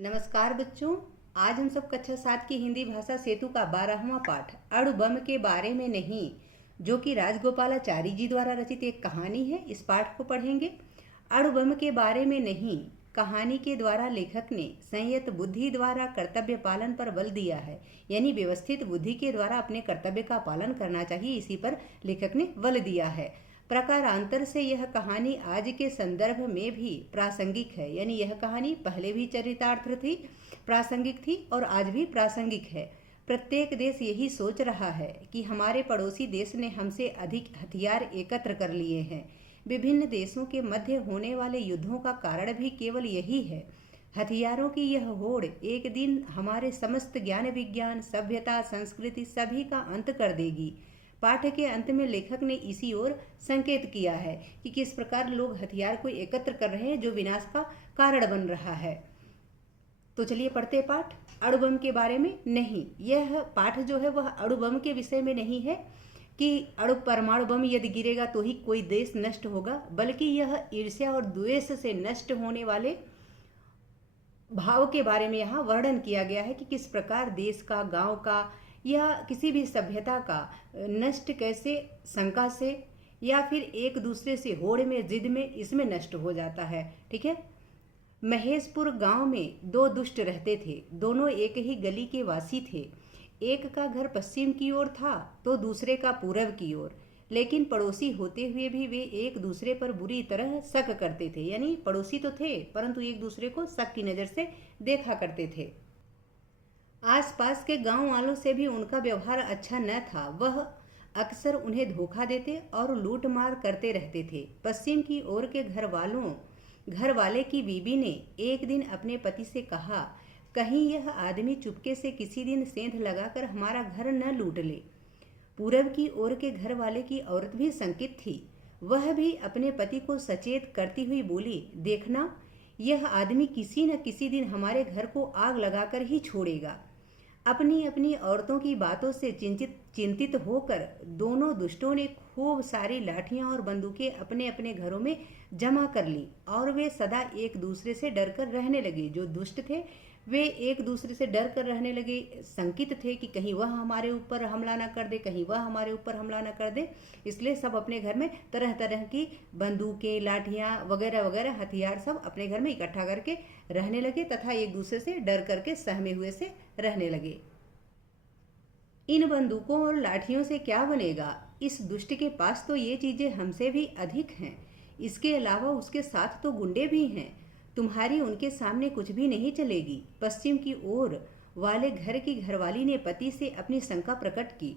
नमस्कार बच्चों। आज हम सब कक्षा 7 की हिंदी भाषा सेतु का 12वां पाठ अणु बम के बारे में नहीं, जो कि राजगोपालाचारी जी द्वारा रचित एक कहानी है, इस पाठ को पढ़ेंगे। अणु बम के बारे में नहीं कहानी के द्वारा लेखक ने संयत बुद्धि द्वारा कर्तव्य पालन पर बल दिया है, यानी व्यवस्थित बुद्धि के द्वारा अपने कर्तव्य का पालन करना चाहिए, इसी पर लेखक ने बल दिया है। प्रकारांतर से यह कहानी आज के संदर्भ में भी प्रासंगिक है, यानी यह कहानी पहले भी चरितार्थ थी, प्रासंगिक थी और आज भी प्रासंगिक है। प्रत्येक देश यही सोच रहा है कि हमारे पड़ोसी देश ने हमसे अधिक हथियार एकत्र कर लिए हैं। विभिन्न देशों के मध्य होने वाले युद्धों का कारण भी केवल यही है। हथियारों की यह होड़ एक दिन हमारे समस्त ज्ञान विज्ञान सभ्यता संस्कृति सभी का अंत कर देगी। पाठ के अंत में लेखक ने इसी ओर संकेत किया है कि किस प्रकार लोग हथियार को एकत्र कर रहे हैं जो विनाश का कारण बन रहा है। तो चलिए पढ़ते पाठ। अणु बम के बारे में नहीं, यह पाठ जो है वह अणु बम के विषय में नहीं है कि परमाणु बम यदि गिरेगा तो ही कोई देश नष्ट होगा, बल्कि यह ईर्ष्या और द्वेष से नष्ट होने वाले भाव के बारे में यहाँ वर्णन किया गया है कि किस प्रकार देश का, गांव का या किसी भी सभ्यता का नष्ट कैसे शंका से या फिर एक दूसरे से होड़ में, जिद में, इसमें नष्ट हो जाता है। ठीक है। महेशपुर गांव में दो दुष्ट रहते थे। दोनों एक ही गली के वासी थे। एक का घर पश्चिम की ओर था तो दूसरे का पूरब की ओर, लेकिन पड़ोसी होते हुए भी वे एक दूसरे पर बुरी तरह शक करते थे, यानी पड़ोसी तो थे परंतु एक दूसरे को शक की नज़र से देखा करते थे। आसपास के गांव वालों से भी उनका व्यवहार अच्छा न था। वह अक्सर उन्हें धोखा देते और लूट मार करते रहते थे। पश्चिम की ओर के घर वाले की बीबी ने एक दिन अपने पति से कहा, कहीं यह आदमी चुपके से किसी दिन सेंध लगाकर हमारा घर न लूट ले। पूरब की ओर के घर वाले की औरत भी शंकित थी। वह भी अपने पति को सचेत करती हुई बोली, देखना यह आदमी किसी न किसी दिन हमारे घर को आग लगाकर ही छोड़ेगा। अपनी अपनी औरतों की बातों से चिंतित होकर दोनों दुष्टों ने खूब सारी लाठियां और बंदूकें अपने अपने घरों में जमा कर ली और वे सदा एक दूसरे से डरकर रहने लगे। जो दुष्ट थे वे एक दूसरे से डर कर रहने लगे, शंकित थे कि कहीं वह हमारे ऊपर हमला न कर दे, कहीं वह हमारे ऊपर हमला न कर दे। इसलिए सब अपने घर में तरह तरह की बंदूकें, लाठियां वगैरह वगैरह हथियार सब अपने घर में इकट्ठा करके रहने लगे तथा एक दूसरे से डर करके सहमे हुए से रहने लगे। इन बंदूकों और लाठियों से क्या बनेगा? इस दुष्ट के पास तो ये चीजें हमसे भी अधिक हैं। इसके अलावा उसके साथ तो गुंडे भी हैं। तुम्हारी उनके सामने कुछ भी नहीं चलेगी। पश्चिम की ओर वाले घर की घरवाली ने पति से अपनी शंका प्रकट की।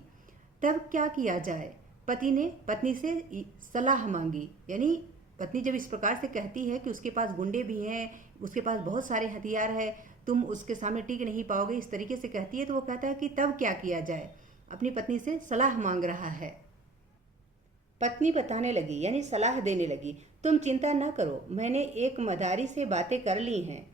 तब क्या किया जाए? पति ने पत्नी से सलाह मांगी। यानी पत्नी जब इस प्रकार से कहती है कि उसके पास गुंडे भी हैं, उसके पास बहुत सारे हथियार है, तुम उसके सामने टिक नहीं पाओगे, इस तरीके से कहती है, तो वो कहता है कि तब क्या किया जाए। अपनी पत्नी से सलाह मांग रहा है। पत्नी बताने लगी, यानी सलाह देने लगी, तुम चिंता न करो, मैंने एक मदारी से बातें कर ली हैं।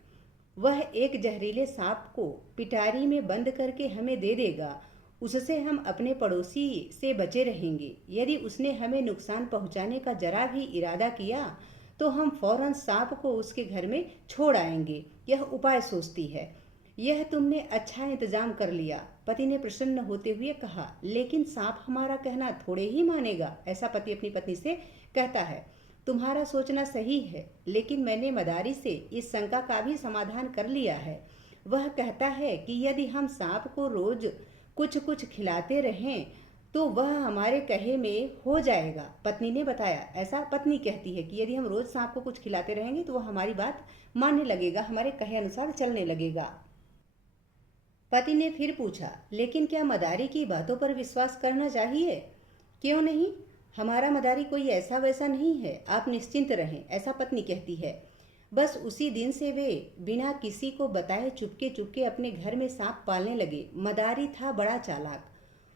वह एक जहरीले सांप को पिटारी में बंद करके हमें दे देगा। उससे हम अपने पड़ोसी से बचे रहेंगे। यदि उसने हमें नुकसान पहुंचाने का जरा भी इरादा किया तो हम फौरन सांप को उसके घर में छोड़ आएंगे। यह उपाय सोचती है। यह तुमने अच्छा इंतजाम कर लिया। पति ने प्रसन्न होते हुए कहा, लेकिन सांप हमारा कहना थोड़े ही मानेगा। ऐसा पति अपनी पत्नी से कहता है। तुम्हारा सोचना सही है, लेकिन मैंने मदारी से इस शंका का भी समाधान कर लिया है। वह कहता है कि यदि हम सांप को रोज कुछ कुछ खिलाते रहें तो वह हमारे कहे में हो जाएगा। पत्नी ने बताया। ऐसा पत्नी कहती है कि यदि हम रोज सांप को कुछ खिलाते रहेंगे तो वह हमारी बात मानने लगेगा, हमारे कहे अनुसार चलने लगेगा। पति ने फिर पूछा, लेकिन क्या मदारी की बातों पर विश्वास करना चाहिए? क्यों नहीं, हमारा मदारी कोई ऐसा वैसा नहीं है, आप निश्चिंत रहें। ऐसा पत्नी कहती है। बस उसी दिन से वे बिना किसी को बताए चुपके चुपके अपने घर में सांप पालने लगे। मदारी था बड़ा चालाक।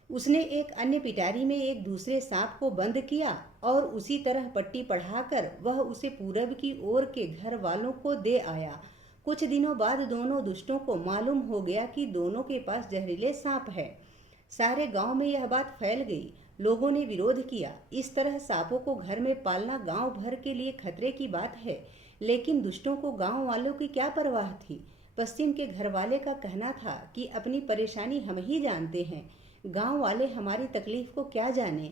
उसने एक अन्य पिटारी में एक दूसरे सांप को बंद किया और उसी तरह पट्टी पढ़ाकर वह उसे पूरब की ओर के घर वालों को दे आया। कुछ दिनों बाद दोनों दुष्टों को मालूम हो गया कि दोनों के पास जहरीले सांप है। सारे गांव में यह बात फैल गई। लोगों ने विरोध किया। इस तरह सांपों को घर में पालना गांव भर के लिए खतरे की बात है, लेकिन दुष्टों को गांव वालों की क्या परवाह थी। पश्चिम के घरवाले का कहना था कि अपनी परेशानी हम ही जानते हैं, गांव वाले हमारी तकलीफ को क्या जाने,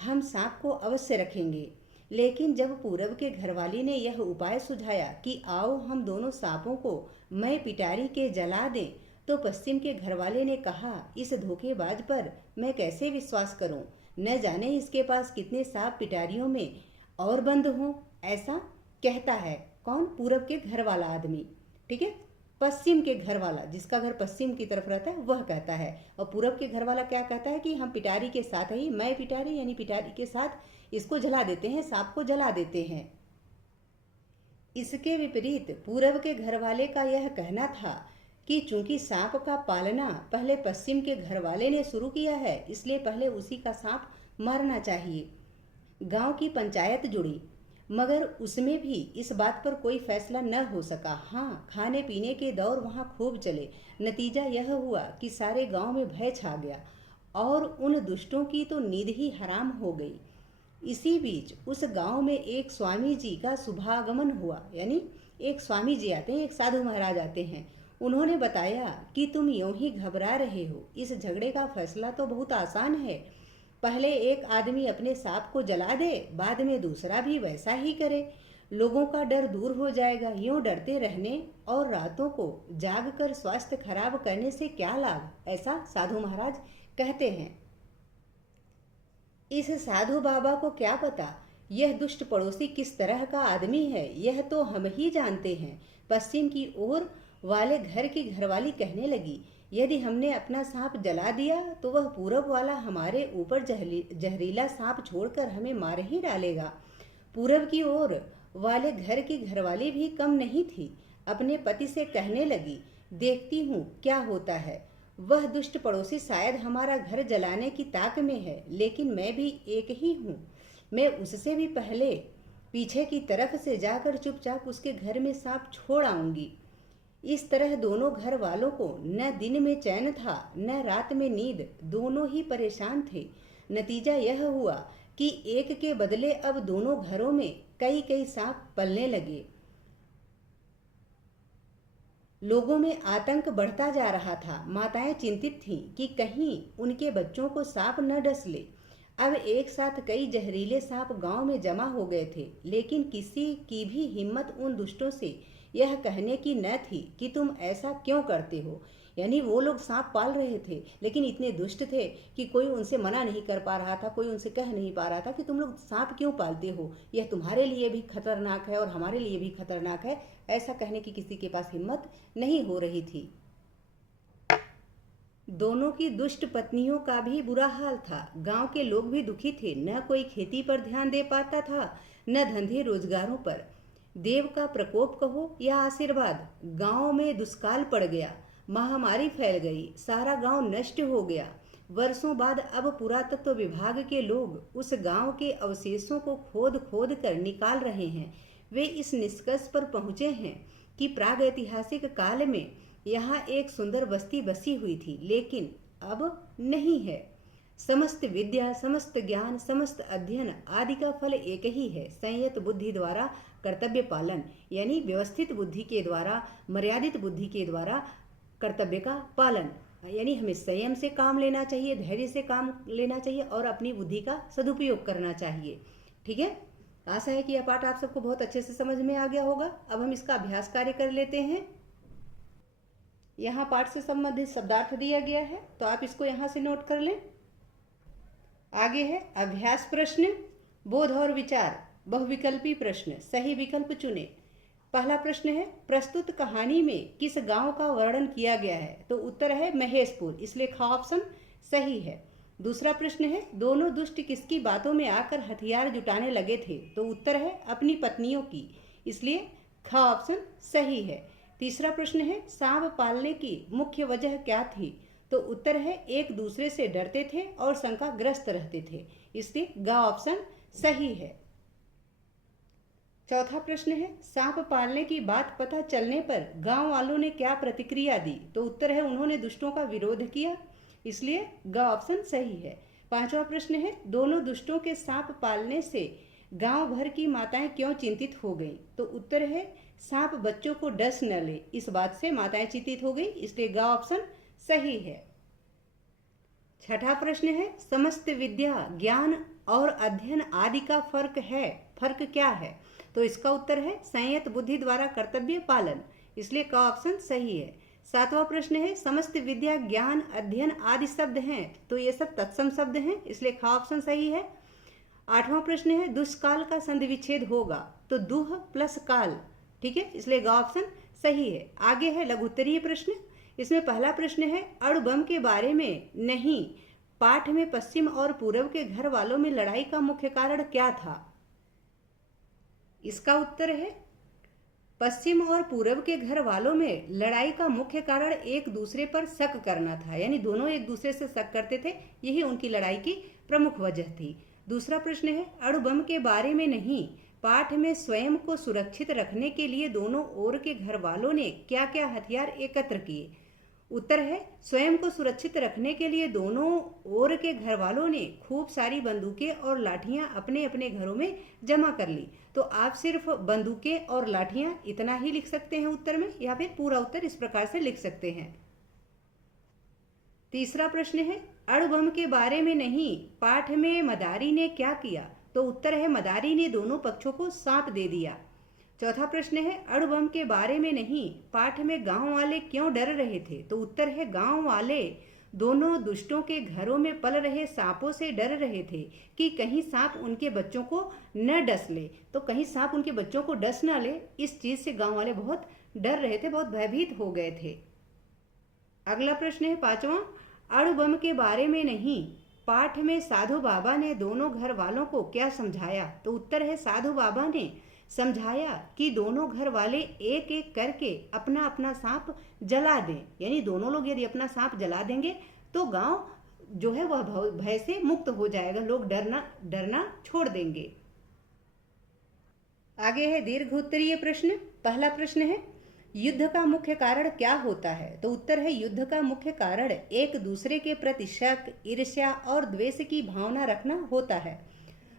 हम सांप को अवश्य रखेंगे। लेकिन जब पूरब के घरवाली ने यह उपाय सुझाया कि आओ हम दोनों सांपों को मैं पिटारी के जला दें, तो पश्चिम के घरवाले ने कहा, इस धोखेबाज पर मैं कैसे विश्वास करूं, न जाने इसके पास कितने सांप पिटारियों में और बंद हों। ऐसा कहता है कौन? पूरब के घर वाला आदमी, ठीक है। पश्चिम के घर वाला, जिसका घर पश्चिम की तरफ रहता है, वह कहता है। और पूरब के घर वाला क्या कहता है कि हम पिटारी के साथ ही, मैं पिटारी यानी पिटारी के साथ इसको जला देते हैं, सांप को जला देते हैं। इसके विपरीत पूरब के घर वाले का यह कहना था कि चूंकि सांप का पालना पहले पश्चिम के घर वाले ने शुरू किया है, इसलिए पहले उसी का सांप मारना चाहिए। गांव की पंचायत जुड़ी, मगर उसमें भी इस बात पर कोई फैसला न हो सका। हाँ, खाने पीने के दौर वहाँ खूब चले। नतीजा यह हुआ कि सारे गांव में भय छा गया और उन दुष्टों की तो नींद ही हराम हो गई। इसी बीच उस गांव में एक स्वामी जी का शुभागमन हुआ, यानी एक स्वामी जी आते हैं, एक साधु महाराज आते हैं। उन्होंने बताया कि तुम यूं ही घबरा रहे हो, इस झगड़े का फैसला तो बहुत आसान है। पहले एक आदमी अपने सांप को जला दे, बाद में दूसरा भी वैसा ही करे, लोगों का डर दूर हो जाएगा। यूं डरते रहने और रातों को जाग कर स्वास्थ्य खराब करने से क्या लाभ, ऐसा साधु महाराज कहते हैं। इस साधु बाबा को क्या पता यह दुष्ट पड़ोसी किस तरह का आदमी है, यह तो हम ही जानते हैं। पश्चिम की ओर वाले घर की घरवाली कहने लगी, यदि हमने अपना सांप जला दिया तो वह पूरब वाला हमारे ऊपर जहरीला सांप छोड़कर हमें मार ही डालेगा। पूरब की ओर वाले घर की घरवाली भी कम नहीं थी, अपने पति से कहने लगी, देखती हूँ क्या होता है। वह दुष्ट पड़ोसी शायद हमारा घर जलाने की ताक में है, लेकिन मैं भी एक ही हूँ। मैं उससे भी पहले पीछे की तरफ से जाकर चुपचाप उसके घर में सांप छोड़ आऊंगी। इस तरह दोनों घर वालों को न दिन में चैन था न रात में नींद, दोनों ही परेशान थे। नतीजा यह हुआ कि एक के बदले अब दोनों घरों में कई कई सांप पलने लगे। लोगों में आतंक बढ़ता जा रहा था। माताएं चिंतित थीं कि कहीं उनके बच्चों को सांप न डस ले। अब एक साथ कई जहरीले सांप गांव में जमा हो गए थे, लेकिन किसी की भी हिम्मत उन दुष्टों से यह कहने की न थी कि तुम ऐसा क्यों करते हो। यानी वो लोग सांप पाल रहे थे, लेकिन इतने दुष्ट थे कि कोई उनसे मना नहीं कर पा रहा था, कोई उनसे कह नहीं पा रहा था कि तुम लोग सांप क्यों पालते हो, यह तुम्हारे लिए भी खतरनाक है और हमारे लिए भी खतरनाक है। ऐसा कहने की किसी के पास हिम्मत नहीं हो रही थी। दोनों की दुष्ट पत्नियों का भी बुरा हाल था। गांव के लोग भी दुखी थे, न कोई खेती पर ध्यान दे पाता था न धंधे रोजगारों पर। देव का प्रकोप कहो या आशीर्वाद, गांव में दुष्काल पड़ गया, महामारी फैल गई, सारा गांव नष्ट हो गया। वर्षों बाद अब पुरातत्व विभाग के लोग उस गांव के अवशेषों को खोद खोद कर निकाल रहे हैं। वे इस निष्कर्ष पर पहुंचे हैं कि प्रागैतिहासिक काल में यहाँ एक सुंदर बस्ती बसी हुई थी, लेकिन अब नहीं है। समस्त विद्या, समस्त ज्ञान, समस्त अध्ययन आदि का फल एक ही है, संयत बुद्धि द्वारा कर्तव्य पालन, यानी व्यवस्थित बुद्धि के द्वारा, मर्यादित बुद्धि के द्वारा कर्तव्य का पालन। यानी हमें संयम से काम लेना चाहिए, धैर्य से काम लेना चाहिए और अपनी बुद्धि का सदुपयोग करना चाहिए। ठीक है, आशा है कि यह पाठ आप सबको बहुत अच्छे से समझ में आ गया होगा। अब हम इसका अभ्यास कार्य कर लेते हैं। यहाँ पाठ से संबंधित शब्दार्थ दिया गया है, तो आप इसको यहाँ से नोट कर लें। आगे है अभ्यास प्रश्न, बोध और विचार, बहुविकल्पी प्रश्न, सही विकल्प चुने। पहला प्रश्न है, प्रस्तुत कहानी में किस गांव का वर्णन किया गया है? तो उत्तर है महेशपुर, इसलिए ख ऑप्शन सही है। दूसरा प्रश्न है, दोनों दुष्ट किसकी बातों में आकर हथियार जुटाने लगे थे? तो उत्तर है अपनी पत्नियों की, इसलिए ख ऑप्शन सही है। तीसरा प्रश्न है, सांप पालने की मुख्य वजह क्या थी? तो उत्तर है एक दूसरे से डरते थे और शंकाग्रस्त रहते थे, इसलिए ग ऑप्शन सही है। चौथा प्रश्न है, सांप पालने की बात पता चलने पर गांव वालों ने क्या प्रतिक्रिया दी? तो उत्तर है उन्होंने दुष्टों का विरोध किया, इसलिए ग ऑप्शन सही है। पांचवा प्रश्न है, दोनों दुष्टों के सांप पालने से गांव भर की माताएं क्यों चिंतित हो गईं? तो उत्तर है सांप बच्चों को डस न ले, इस बात से माताएं चिंतित हो गई, इसलिए ग ऑप्शन सही है। छठा प्रश्न है, समस्त विद्या, ज्ञान और अध्ययन आदि का फर्क क्या है? तो इसका उत्तर है संयत बुद्धि द्वारा कर्तव्य पालन, इसलिए क ऑप्शन सही है। सातवां प्रश्न है, समस्त विद्या, ज्ञान, अध्ययन आदि शब्द हैं, तो ये सब तत्सम शब्द हैं, इसलिए ख ऑप्शन सही है। आठवां प्रश्न है, दुष्काल का संधि विच्छेद होगा, तो दुह प्लस काल, ठीक है, इसलिए ग ऑप्शन सही है। आगे है लघुत्तरीय प्रश्न, इसमें पहला प्रश्न है, अणु बम के बारे में नहीं, पाठ में पश्चिम और पूर्व के घर वालों में लड़ाई का मुख्य कारण क्या था? इसका उत्तर है पश्चिम और पूर्व के घर वालों में लड़ाई का मुख्य कारण एक दूसरे पर शक करना था, यानी दोनों एक दूसरे से शक करते थे, यही उनकी लड़ाई की प्रमुख वजह थी। दूसरा प्रश्न है, अणु बम के बारे में नहीं, पाठ में स्वयं को सुरक्षित रखने के लिए दोनों ओर के घर वालों ने क्या क्या हथियार एकत्र किए? उत्तर है स्वयं को सुरक्षित रखने के लिए दोनों ओर के घर वालों ने खूब सारी बंदूकें और लाठियां अपने अपने घरों में जमा कर ली। तो आप सिर्फ बंदूकें और लाठियां इतना ही लिख सकते हैं उत्तर में, या फिर पूरा उत्तर इस प्रकार से लिख सकते हैं। तीसरा प्रश्न है, अणु बम के बारे में नहीं, पाठ में मदारी ने क्या किया? तो उत्तर है मदारी ने दोनों पक्षों को सांप दे दिया। चौथा प्रश्न है, अणु बम के बारे में नहीं, पाठ में गांव वाले क्यों डर रहे थे? तो उत्तर है गांव वाले दोनों दुष्टों के घरों में पल रहे सांपों से डर रहे थे कि कहीं सांप उनके बच्चों को न डस ले, तो कहीं सांप उनके बच्चों को डस न ले, इस चीज से गांव वाले बहुत डर रहे थे, बहुत भयभीत हो गए थे। अगला प्रश्न है पांचवा, अणु बम के बारे में नहीं, पाठ में साधु बाबा ने दोनों घर वालों को क्या समझाया? तो उत्तर है साधु बाबा ने समझाया कि दोनों घर वाले एक एक करके अपना अपना सांप जला दें, यानी दोनों लोग यदि अपना सांप जला देंगे तो गांव जो है वह भय से मुक्त हो जाएगा, लोग डरना छोड़ देंगे। आगे है दीर्घ उत्तरीय प्रश्न। पहला प्रश्न है, युद्ध का मुख्य कारण क्या होता है? तो उत्तर है युद्ध का मुख्य कारण एक दूसरे के प्रति शक, ईर्ष्या और द्वेष की भावना रखना होता है।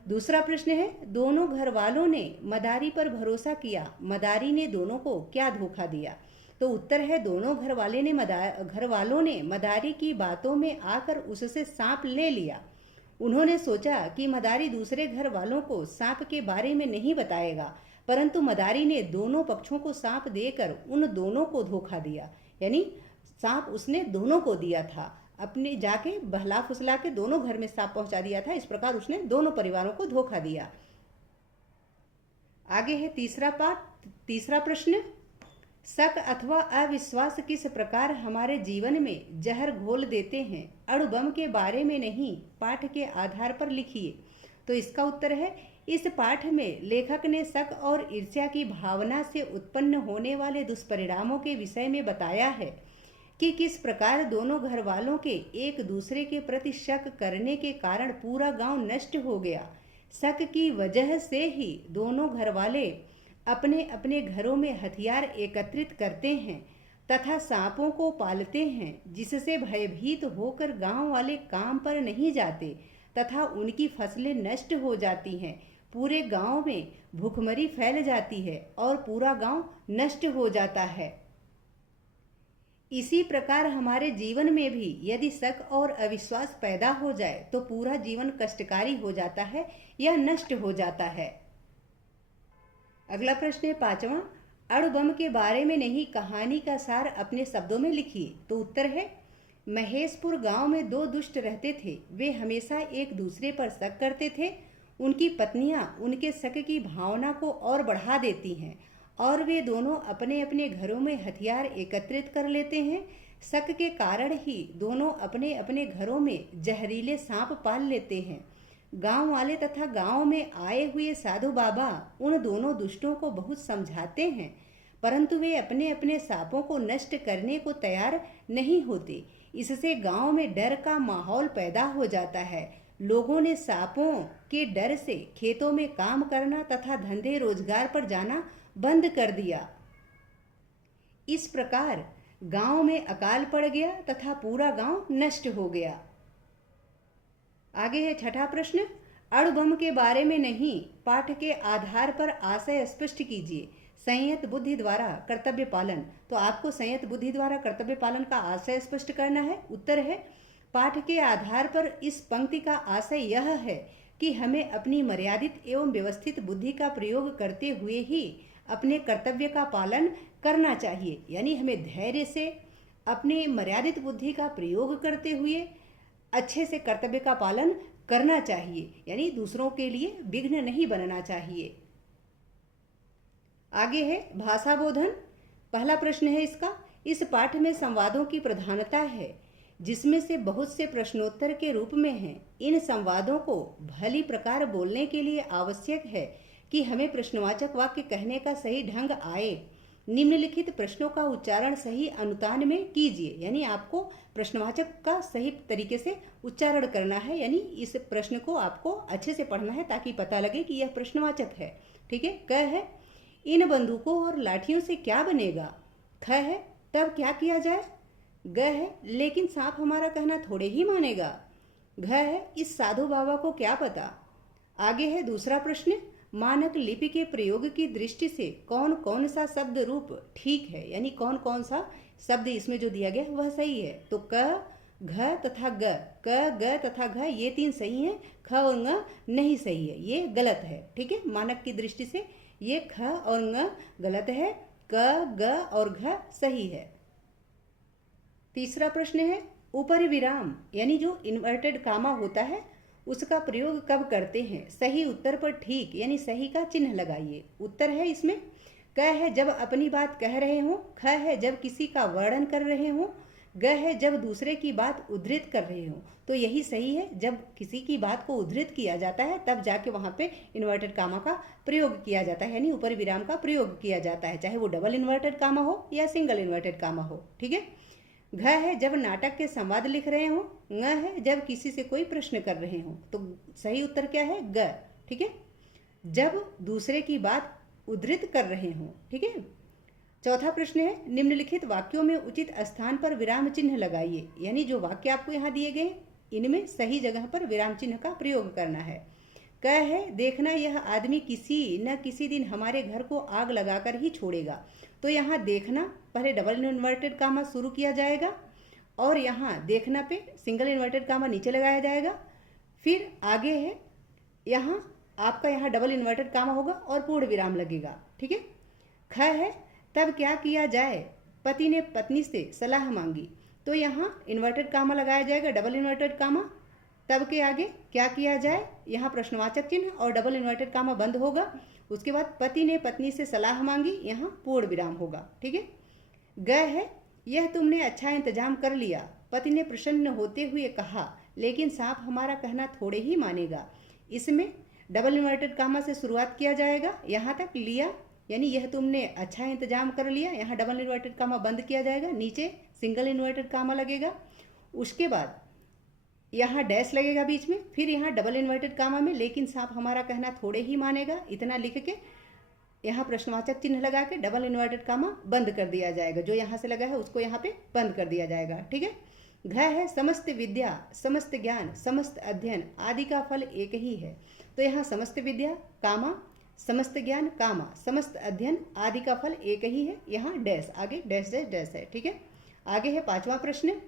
दूसरा प्रश्न है, दोनों घर वालों ने मदारी पर भरोसा किया, मदारी ने दोनों को क्या धोखा दिया? तो उत्तर है दोनों घर वालों ने मदारी की बातों में आकर उससे सांप ले लिया। उन्होंने सोचा कि मदारी दूसरे घर वालों को सांप के बारे में नहीं बताएगा, परंतु मदारी ने दोनों पक्षों को सांप देकर उन दोनों को धोखा दिया, यानी सांप उसने दोनों को दिया था, अपने जाके बहला फुसला के दोनों घर में सांप पहुंचा दिया था, इस प्रकार उसने दोनों परिवारों को धोखा दिया। आगे है तीसरा प्रश्न, शक अथवा अविश्वास किस प्रकार हमारे जीवन में जहर घोल देते हैं? अणु बम के बारे में नहीं, पाठ के आधार पर लिखिए। तो इसका उत्तर है इस पाठ में लेखक ने शक और ईर्ष्या की भावना से उत्पन्न होने वाले दुष्परिणामों के विषय में बताया है कि किस प्रकार दोनों घर वालों के एक दूसरे के प्रति शक करने के कारण पूरा गांव नष्ट हो गया। शक की वजह से ही दोनों घर वाले अपने अपने घरों में हथियार एकत्रित करते हैं तथा सांपों को पालते हैं, जिससे भयभीत होकर गांव वाले काम पर नहीं जाते तथा उनकी फसलें नष्ट हो जाती हैं। पूरे गांव में भूखमरी फैल जाती है और पूरा गांव नष्ट हो जाता है। इसी प्रकार हमारे जीवन में भी यदि शक और अविश्वास पैदा हो जाए तो पूरा जीवन कष्टकारी हो जाता है या नष्ट हो जाता है। अगला प्रश्न है पांचवा, अणु बम के बारे में नहीं, कहानी का सार अपने शब्दों में लिखिए। तो उत्तर है महेशपुर गांव में दो दुष्ट रहते थे, वे हमेशा एक दूसरे पर शक करते थे। उनकी पत्नियां उनके शक की भावना को और बढ़ा देती हैं और वे दोनों अपने अपने घरों में हथियार एकत्रित कर लेते हैं। शक के कारण ही दोनों अपने अपने घरों में जहरीले सांप पाल लेते हैं। गांव वाले तथा गांव में आए हुए साधु बाबा उन दोनों दुष्टों को बहुत समझाते हैं, परंतु वे अपने अपने सांपों को नष्ट करने को तैयार नहीं होते। इससे गांव में डर का माहौल पैदा हो जाता है। लोगों ने सांपों के डर से खेतों में काम करना तथा धंधे रोजगार पर जाना बंद कर दिया। इस प्रकार गांव में अकाल पड़ गया तथा पूरा गांव नष्ट हो गया। आगे है छठा प्रश्न, अणु बम के बारे में नहीं, पाठ के आधार पर आशय स्पष्ट कीजिए। संयत बुद्धि द्वारा कर्तव्य पालन। तो आपको संयत बुद्धि द्वारा कर्तव्य पालन का आशय स्पष्ट करना है। उत्तर है, पाठ के आधार पर इस पंक्ति का आशय यह है कि हमें अपनी मर्यादित एवं व्यवस्थित बुद्धि का प्रयोग करते हुए ही अपने कर्तव्य का पालन करना चाहिए। यानी हमें धैर्य से अपने मर्यादित बुद्धि का प्रयोग करते हुए अच्छे से कर्तव्य का पालन करना चाहिए, यानी दूसरों के लिए विघ्न नहीं बनना चाहिए। आगे है भाषा बोधन। पहला प्रश्न है इसका, इस पाठ में संवादों की प्रधानता है जिसमें से बहुत से प्रश्नोत्तर के रूप में हैं। इन संवादों को भली प्रकार बोलने के लिए आवश्यक है कि हमें प्रश्नवाचक वाक्य कहने का सही ढंग आए। निम्नलिखित प्रश्नों का उच्चारण सही अनुतान में कीजिए। यानी आपको प्रश्नवाचक का सही तरीके से उच्चारण करना है, यानी इस प्रश्न को आपको अच्छे से पढ़ना है ताकि पता लगे कि यह प्रश्नवाचक है। ठीक है। क है, इन बंदूकों और लाठियों से क्या बनेगा। ख है, तब क्या किया जाए। ग है, लेकिन सांप हमारा कहना थोड़े ही मानेगा। घ है, इस साधु बाबा को क्या पता। आगे है दूसरा प्रश्न, मानक लिपि के प्रयोग की दृष्टि से कौन कौन सा शब्द रूप ठीक है, यानी कौन कौन सा शब्द इसमें जो दिया गया वह सही है। तो क, घ तथा ग, क, ग तथा घ ये तीन सही हैं, ख और ङ नहीं सही है, ये गलत है। ठीक है। मानक की दृष्टि से ये ख और ङ गलत है, क, ग और घ सही है। तीसरा प्रश्न है, ऊपर विराम यानी जो इन्वर्टेड कामा होता है उसका प्रयोग कब करते हैं। सही उत्तर पर ठीक यानी सही का चिन्ह लगाइए। उत्तर है इसमें, क है जब अपनी बात कह रहे हो, ख है जब किसी का वर्णन कर रहे हो, ग है जब दूसरे की बात उद्धृत कर रहे हो। तो यही सही है, जब किसी की बात को उद्धृत किया जाता है तब जाके वहां पे इन्वर्टेड कामा का प्रयोग किया जाता है, यानी ऊपर विराम का प्रयोग किया जाता है, चाहे वो डबल इन्वर्टेड कामा हो या सिंगल इन्वर्टेड कामा हो। ठीक है। घ है जब नाटक के संवाद लिख रहे हो, ङ है जब किसी से कोई प्रश्न कर रहे हो। तो सही उत्तर क्या है, ग। ठीक है। जब दूसरे की बात उद्धृत कर रहे हो। ठीक है। चौथा प्रश्न है, निम्नलिखित वाक्यों में उचित स्थान पर विराम चिन्ह लगाइए। यानी जो वाक्य आपको यहाँ दिए गए इनमें सही जगह पर विराम चिन्ह का प्रयोग करना है। क है, देखना यह आदमी किसी न किसी दिन हमारे घर को आग लगाकर ही छोड़ेगा। तो यहाँ देखना पहले डबल इन्वर्टेड कामा शुरू किया जाएगा और यहाँ देखना पे सिंगल इन्वर्टेड कामा नीचे लगाया जाएगा। फिर आगे है, यहाँ आपका यहाँ डबल इन्वर्टेड कामा होगा और पूर्ण विराम लगेगा। ठीक है। ख है, तब क्या किया जाए, पति ने पत्नी से सलाह मांगी। तो यहाँ इन्वर्टेड कामा लगाया जाएगा, डबल इन्वर्टेड कामा, तब के आगे क्या किया जाए, यहाँ प्रश्नवाचक चिन्ह और डबल इन्वर्टेड कामा बंद होगा। उसके बाद पति ने पत्नी से सलाह मांगी, यहाँ पूर्ण विराम होगा। ठीक है। ग है, यह तुमने अच्छा इंतजाम कर लिया। पति ने प्रसन्न होते हुए कहा, लेकिन सांप हमारा कहना थोड़े ही मानेगा। इसमें डबल इन्वर्टेड कामा से शुरुआत किया जाएगा, यहाँ तक लिया यानी यह तुमने अच्छा इंतजाम कर लिया, यहाँ डबल इन्वर्टेड कामा बंद किया जाएगा, नीचे सिंगल इन्वर्टेड कामा लगेगा। उसके बाद यहाँ डैश लगेगा बीच में, फिर यहाँ डबल इन्वर्टेड कामा में लेकिन सांप हमारा कहना थोड़े ही मानेगा इतना लिख के यहाँ प्रश्नवाचक चिन्ह लगा के डबल इन्वर्टेड कामा बंद कर दिया जाएगा। जो यहाँ से लगा है उसको यहाँ पे बंद कर दिया जाएगा। ठीक है। घ है, समस्त विद्या, समस्त ज्ञान, समस्त अध्ययन आदि का फल एक ही है। तो यहाँ समस्त विद्या कामा, समस्त ज्ञान कामा, समस्त अध्ययन आदि का फल एक ही है। यहाँ डैश आगे डैश डैश डैश है। ठीक है। आगे है पांचवा प्रश्न,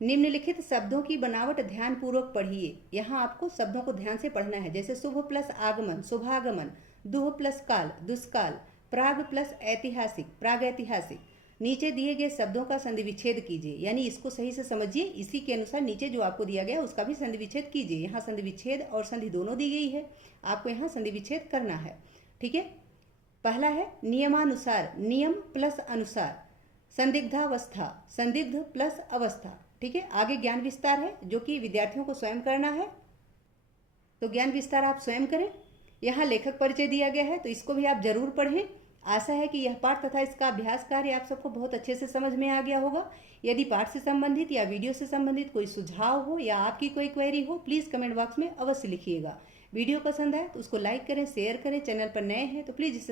निम्नलिखित शब्दों की बनावट ध्यान पूर्वक पढ़िए। यहाँ आपको शब्दों को ध्यान से पढ़ना है, जैसे शुभ प्लस आगमन शुभागमन, दुह प्लस काल दुष्काल, प्राग प्लस ऐतिहासिक प्रागैतिहासिक। नीचे दिए गए शब्दों का संधि विच्छेद कीजिए, यानी इसको सही से समझिए। इसी के अनुसार नीचे जो आपको दिया गया उसका भी संधि विच्छेद कीजिए। यहाँ संधि विच्छेद और संधि दोनों दी गई है, आपको यहाँ संधि विच्छेद करना है। ठीक है। पहला है नियमानुसार, नियम प्लस अनुसार, संदिग्धावस्था संदिग्ध प्लस अवस्था। ठीक है। आगे ज्ञान विस्तार है जो कि विद्यार्थियों को स्वयं करना है, तो ज्ञान विस्तार आप स्वयं करें। यहाँ लेखक परिचय दिया गया है तो इसको भी आप जरूर पढ़ें। आशा है कि यह पाठ तथा इसका अभ्यास कार्य आप सबको बहुत अच्छे से समझ में आ गया होगा। यदि पाठ से संबंधित या वीडियो से संबंधित कोई सुझाव हो या आपकी कोई क्वेरी हो, प्लीज कमेंट बॉक्स में अवश्य लिखिएगा। वीडियो पसंद आए तो उसको लाइक करें, शेयर करें। चैनल पर नए हैं तो प्लीज इसे